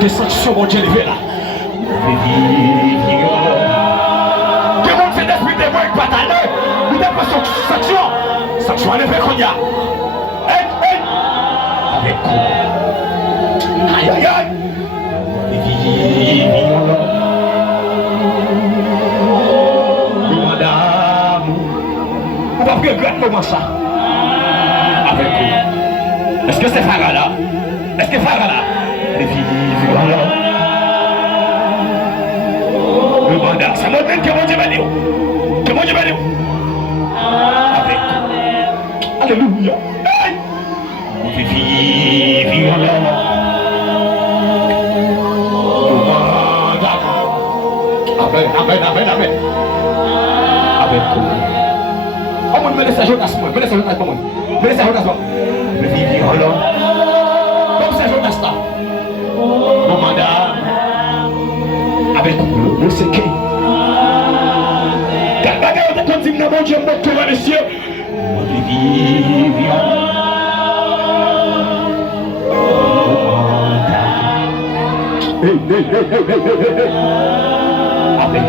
Des sanctions, mon Dieu, levé là. Que mon Dieu d'esprit de moi, il va t'aller. Il n'a pas sanction. Sanction, elle est qu'on y a. Avec quoi? Aïe, aïe, aïe. Madame, on va regretter comment ça? Avec quoi? Est-ce que c'est Farah là? Est-ce que Farah là? Le mandat, ça montre que mon Dieu va dire. Que mon Dieu va dire. Avec. Alléluia. Amen, amen, amen, amen. Avec. Oh, mon me laisse Jonas, moi. Me laisse Jonas, moi. Me laisse Jonas, moi. Le vivre comme c'est Jonas là. Mon mandat. Avec le séqué. Car bagarre de quand il n'a pas Dieu, mon Dieu, monsieur. Mon vivre. Hey, hey, hey, hey, hey, hey, hey. Avec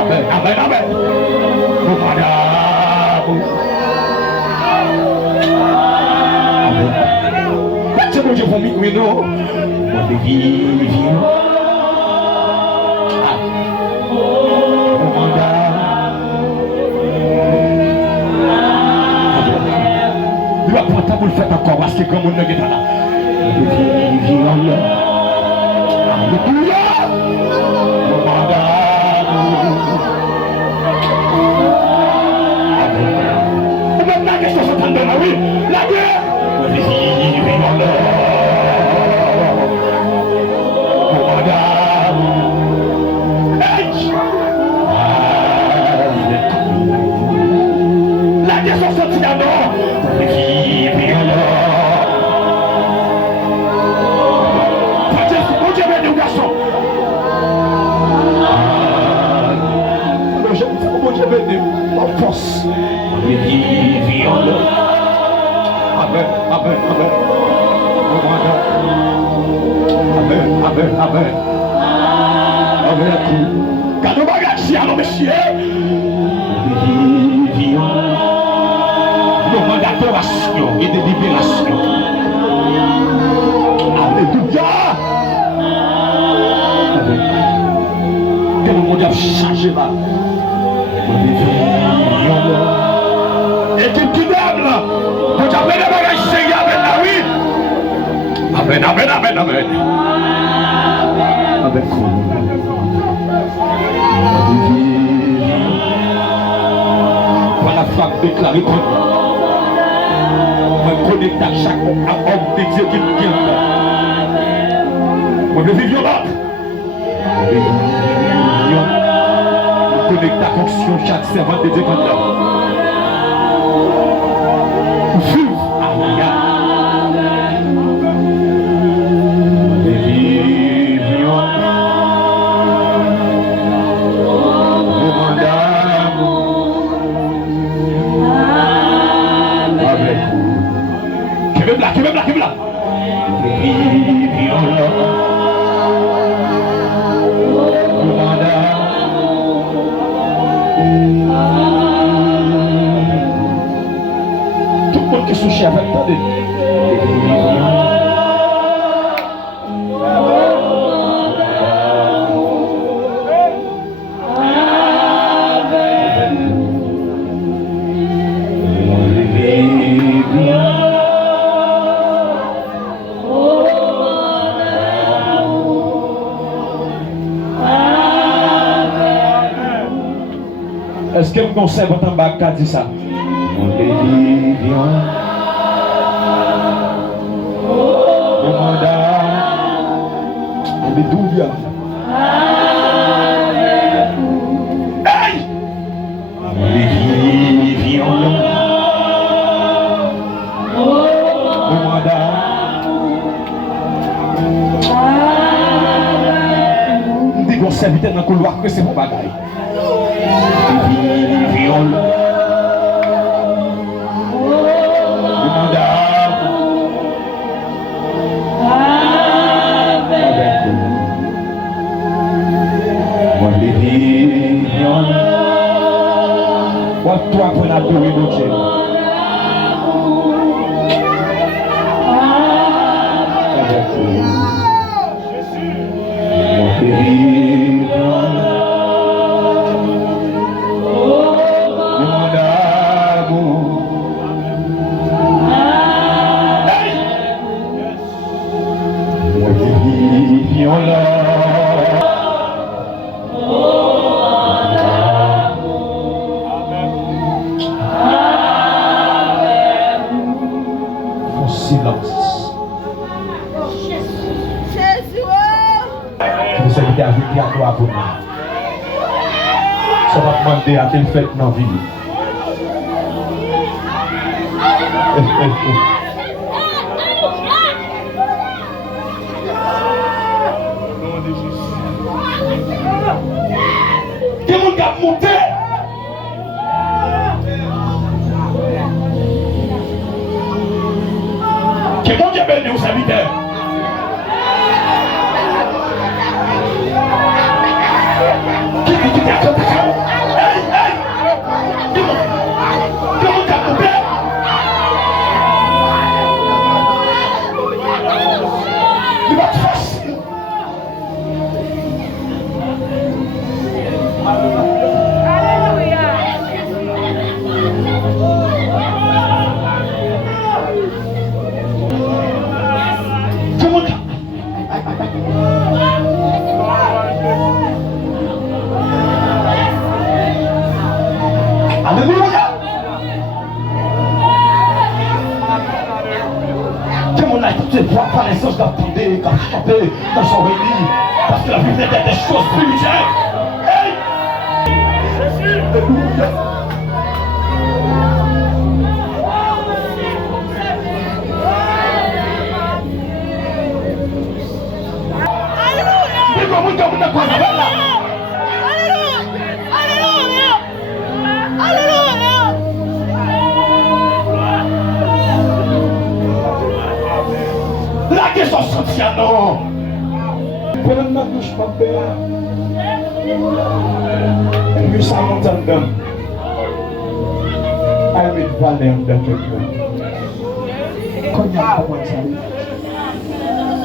amen, amen, amen. Oh, madame. Amen. C'est mon Dieu pour moi, oui, non. Mon vivre. Il va pas pour le faire encore parce que comme on est là. Alléluia. La guerre, ça s'entend dans la oui. La guerre. La guerre, ça s'entend dans la force. Amen, amen, amen. Amen, amen, amen. Amen. Quand on va gâcher à nos messieurs, moment d'adoration et de libération. Alléluia. Que le monde a changé là. Et que tu donnes là, pour t'appeler les bagages Seigneur avec la oui. Amen, amen, amen, amen. Avec quoi? Voilà la femme déclarée comme on connecte à chaque homme de Dieu qui nous vient. On veut vivre là. Connecte à fonction chaque servant de Dieu comme là. Vive. Qui veut là. Tout le monde qui est sous chef, attendez. Est-ce que vous conservez votre embarque dit ça? Alléluia. Hey! On dit qu'on s'invite dans le couloir que c'est mon bagaille. silence. Je sais que ajouter à toi pour moi. Ça va demander à quelle fête dans la vie. Quel monde qui a monté? Quel monde qui a béni aux serviteurs? Tu vois par l'essence d'attendre, qu'à chanter, qu'à chanter, parce que la vie est des choses spirituelles. Hey! Alléluia! La question sociale, non. Pendant ma douche, ma père. Et puis ça m'entend. Elle met de valeur dans quelqu'un. Quand il y a un point de salut.